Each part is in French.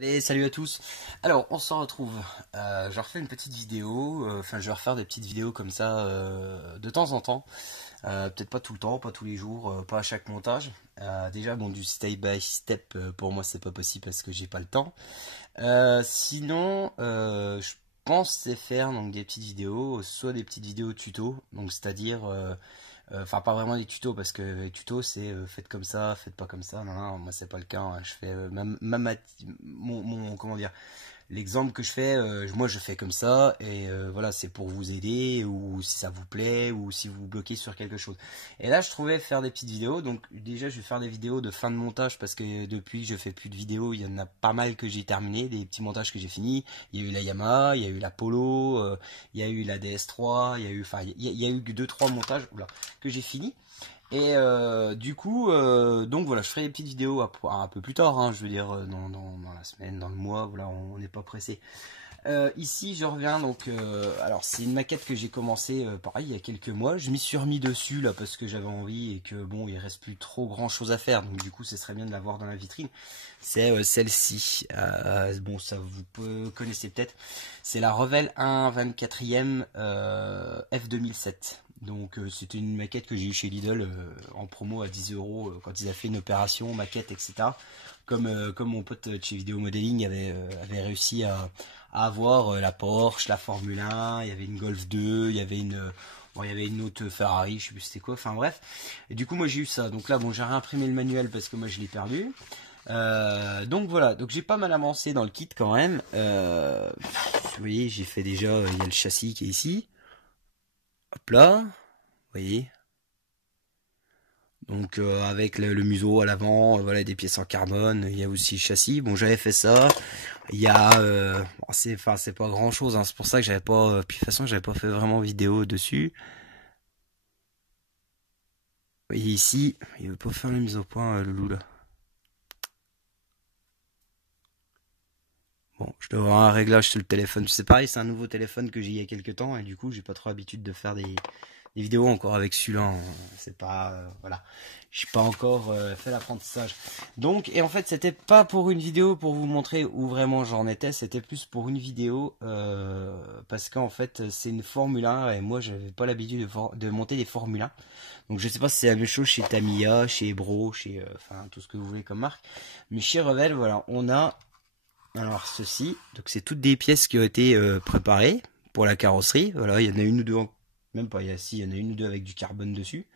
Allez, salut à tous. Alors, on se retrouve. Je refais une petite vidéo. Enfin, je vais refaire des petites vidéos comme ça de temps en temps. Peut-être pas tout le temps, pas tous les jours, pas à chaque montage. Déjà, bon, du step by step, pour moi, c'est pas possible parce que j'ai pas le temps. Sinon, je pense c'est faire donc des petites vidéos, soit des petites vidéos tuto, donc c'est-à-dire enfin pas vraiment des tutos parce que les tutos c'est faites comme ça, faites pas comme ça. Non, non, moi c'est pas le cas, hein. Je fais comment dire, l'exemple que je fais, moi je fais comme ça et voilà, c'est pour vous aider ou si ça vous plaît ou si vous bloquez sur quelque chose. Et là je trouvais faire des petites vidéos, donc déjà je vais faire des vidéos de fin de montage parce que depuis je fais plus de vidéos, il y en a pas mal que j'ai terminé, des petits montages que j'ai fini. Il y a eu la Yamaha, il y a eu la Polo, il y a eu la DS3, il y a eu, enfin il y a eu deux trois montages oula, que j'ai fini. Et du coup, donc voilà, je ferai des petites vidéos un peu plus tard, hein, je veux dire dans la semaine, dans le mois, voilà, on n'est pas pressé. Ici, je reviens donc, alors c'est une maquette que j'ai commencé, pareil, il y a quelques mois. Je m'y suis remis dessus là parce que j'avais envie et que bon, il reste plus trop grand chose à faire, donc du coup, ce serait bien de l'avoir dans la vitrine. C'est celle-ci. Bon, ça connaissez peut-être. C'est la Revell 1 24e F2007. Donc c'était une maquette que j'ai eu chez Lidl en promo à 10 euros quand ils avaient fait une opération, maquette, etc. Comme mon pote de chez Vidéo Modeling avait réussi à avoir la Porsche, la Formule 1, il y avait une Golf 2, il y avait bon, il y avait une autre Ferrari, je sais plus c'était quoi, enfin bref. Et du coup moi j'ai eu ça. Donc là bon j'ai réimprimé le manuel parce que moi je l'ai perdu. Donc voilà, donc j'ai pas mal avancé dans le kit quand même. Vous voyez, j'ai fait déjà, il y a le châssis qui est ici. Hop là, vous voyez. Donc avec le museau à l'avant, voilà des pièces en carbone. Il y a aussi le châssis. Bon, j'avais fait ça. Il y a, bon, c'est pas grand chose. Hein, c'est pour ça que j'avais pas. Puis de toute façon, j'avais pas fait vraiment vidéo dessus. Vous voyez ici, il veut pas faire la mise au point, le loup là. Bon, je dois avoir un réglage sur le téléphone. C'est pareil, c'est un nouveau téléphone que j'ai il y a quelques temps et du coup, j'ai pas trop l'habitude de faire des vidéos encore avec celui-là. Hein. C'est pas, voilà, j'ai pas encore fait l'apprentissage. Donc, et en fait, c'était pas pour une vidéo pour vous montrer où vraiment j'en étais. C'était plus pour une vidéo parce qu'en fait, c'est une Formule 1 et moi, j'avais pas l'habitude de monter des Formule 1. Donc, je sais pas si c'est la même chose chez Tamiya, chez Ebro, chez, enfin, tout ce que vous voulez comme marque. Mais chez Revell, voilà, on a alors ceci, donc c'est toutes des pièces qui ont été préparées pour la carrosserie. Voilà, il y en a une ou deux, même pas, il y en a une ou deux avec du carbone dessus.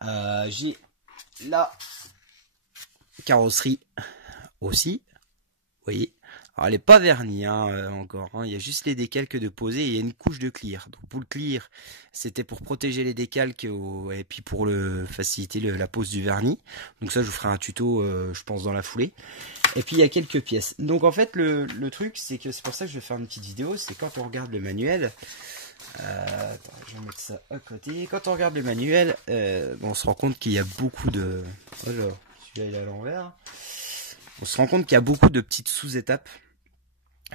J'ai la carrosserie aussi, vous voyez. Alors elle n'est pas vernie hein, encore, hein. Il y a juste les décalques de poser et il y a une couche de clear. Donc pour le clear, c'était pour protéger les décalques et puis pour faciliter la pose du vernis. Donc ça je vous ferai un tuto je pense dans la foulée. Et puis il y a quelques pièces. Donc en fait le truc c'est que c'est pour ça que je vais faire une petite vidéo, c'est quand on regarde le manuel. Attends, je vais mettre ça à côté. Quand on regarde le manuel, on se rend compte qu'il y a beaucoup de. Alors, celui-là il est à l'envers. On se rend compte qu'il y a beaucoup de petites sous-étapes,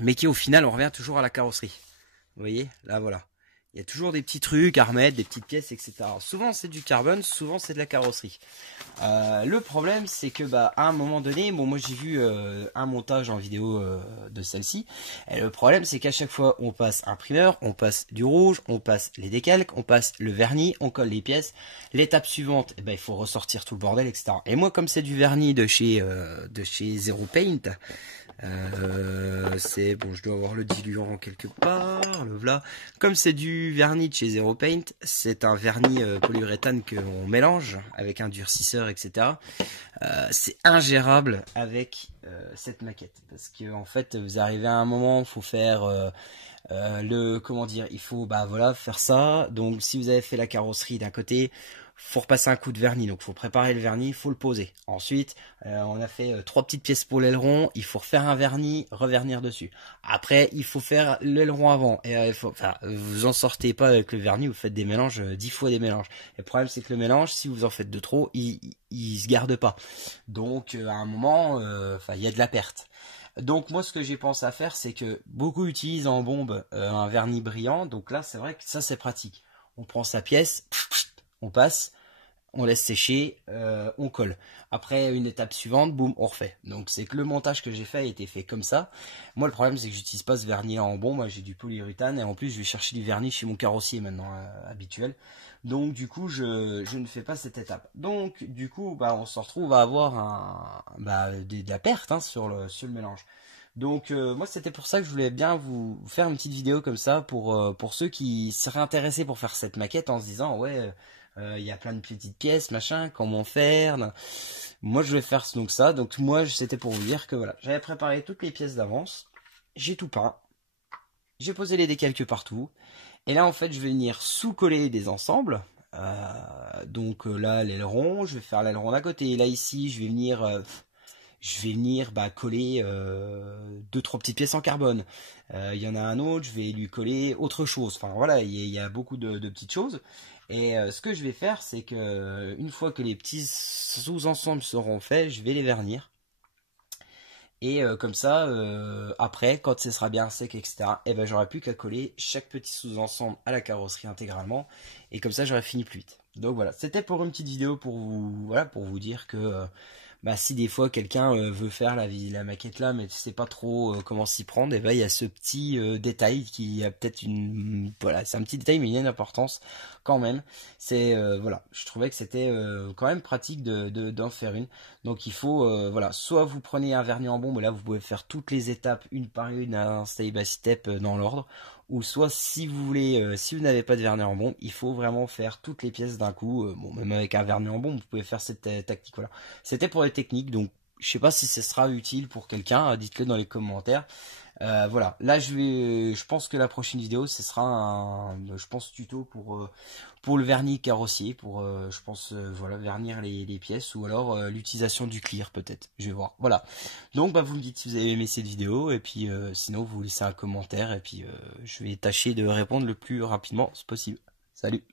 mais qui au final on revient toujours à la carrosserie. Vous voyez, là voilà. Il y a toujours des petits trucs à remettre, des petites pièces, etc. Alors, souvent c'est du carbone, souvent c'est de la carrosserie. Le problème c'est que à un moment donné, bon moi j'ai vu un montage en vidéo de celle-ci. Et le problème c'est qu'à chaque fois on passe un primeur, on passe du rouge, on passe les décalques, on passe le vernis, on colle les pièces. L'étape suivante, il faut ressortir tout le bordel, etc. Et moi comme c'est du vernis de chez Zero Paint. C'est bon, je dois avoir le diluant quelque part, le voilà. Comme c'est du vernis de chez Zero Paint, c'est un vernis polyuréthane qu'on mélange avec un durcisseur, etc. C'est ingérable avec cette maquette parce que en fait, vous arrivez à un moment, il faut faire comment dire, il faut voilà faire ça. Donc si vous avez fait la carrosserie d'un côté, faut repasser un coup de vernis, donc faut préparer le vernis, faut le poser. Ensuite, on a fait trois petites pièces pour l'aileron, il faut refaire un vernis, revernir dessus. Après, il faut faire l'aileron avant. Et vous en sortez pas avec le vernis, vous faites des mélanges, 10 fois des mélanges. Et le problème, c'est que le mélange, si vous en faites de trop, il se garde pas. Donc, à un moment, il y a de la perte. Donc moi ce que j'ai pensé à faire c'est que beaucoup utilisent en bombe un vernis brillant, donc là c'est vrai que ça c'est pratique. On prend sa pièce, on passe, on laisse sécher, on colle. Après une étape suivante, boum, on refait. Donc c'est que le montage que j'ai fait a été fait comme ça. Moi le problème c'est que j'utilise pas ce vernis en bon, moi j'ai du polyuréthane et en plus je vais chercher du vernis chez mon carrossier maintenant habituel. Donc du coup je ne fais pas cette étape. Donc du coup bah on se retrouve à avoir de la perte hein, sur le mélange. Donc moi c'était pour ça que je voulais bien vous faire une petite vidéo comme ça pour ceux qui seraient intéressés pour faire cette maquette en se disant ouais il y a plein de petites pièces machin comment faire là. Moi je vais faire donc ça donc moi c'était pour vous dire que voilà j'avais préparé toutes les pièces d'avance, j'ai tout peint, j'ai posé les décalques partout et là en fait je vais venir sous-coller des ensembles. Donc là l'aileron, je vais faire l'aileron d'à côté, là ici je vais venir coller deux trois petites pièces en carbone. Il y en a un autre, je vais lui coller autre chose. Enfin voilà, il y a beaucoup de petites choses. Et ce que je vais faire, c'est que une fois que les petits sous-ensembles seront faits, je vais les vernir. Et comme ça, après, quand ce sera bien sec, etc., et ben j'aurai plus qu'à coller chaque petit sous-ensemble à la carrosserie intégralement. Et comme ça, j'aurai fini plus vite. Donc voilà, c'était pour une petite vidéo pour vous, voilà, pour vous dire que si des fois quelqu'un veut faire la maquette là, mais tu sais pas trop comment s'y prendre, et ben il y a ce petit détail qui a peut-être voilà, c'est un petit détail mais il y a une importance quand même. C'est voilà, je trouvais que c'était quand même pratique d'en faire une. Donc il faut voilà, soit vous prenez un vernis en bombe, là vous pouvez faire toutes les étapes une par une, un step by step dans l'ordre, ou soit si vous voulez, si vous n'avez pas de vernis en bombe, il faut vraiment faire toutes les pièces d'un coup. Bon, même avec un vernis en bombe, vous pouvez faire cette tactique. Voilà. C'était pour les techniques, donc je sais pas si ce sera utile pour quelqu'un. Dites-le dans les commentaires. Voilà. Là, je pense que la prochaine vidéo, ce sera je pense tuto pour le vernis carrossier, pour, je pense, voilà, vernir les pièces, ou alors l'utilisation du clear peut-être. Je vais voir. Voilà. Donc, vous me dites si vous avez aimé cette vidéo, et puis sinon, vous laissez un commentaire, et puis je vais tâcher de répondre le plus rapidement possible. Salut!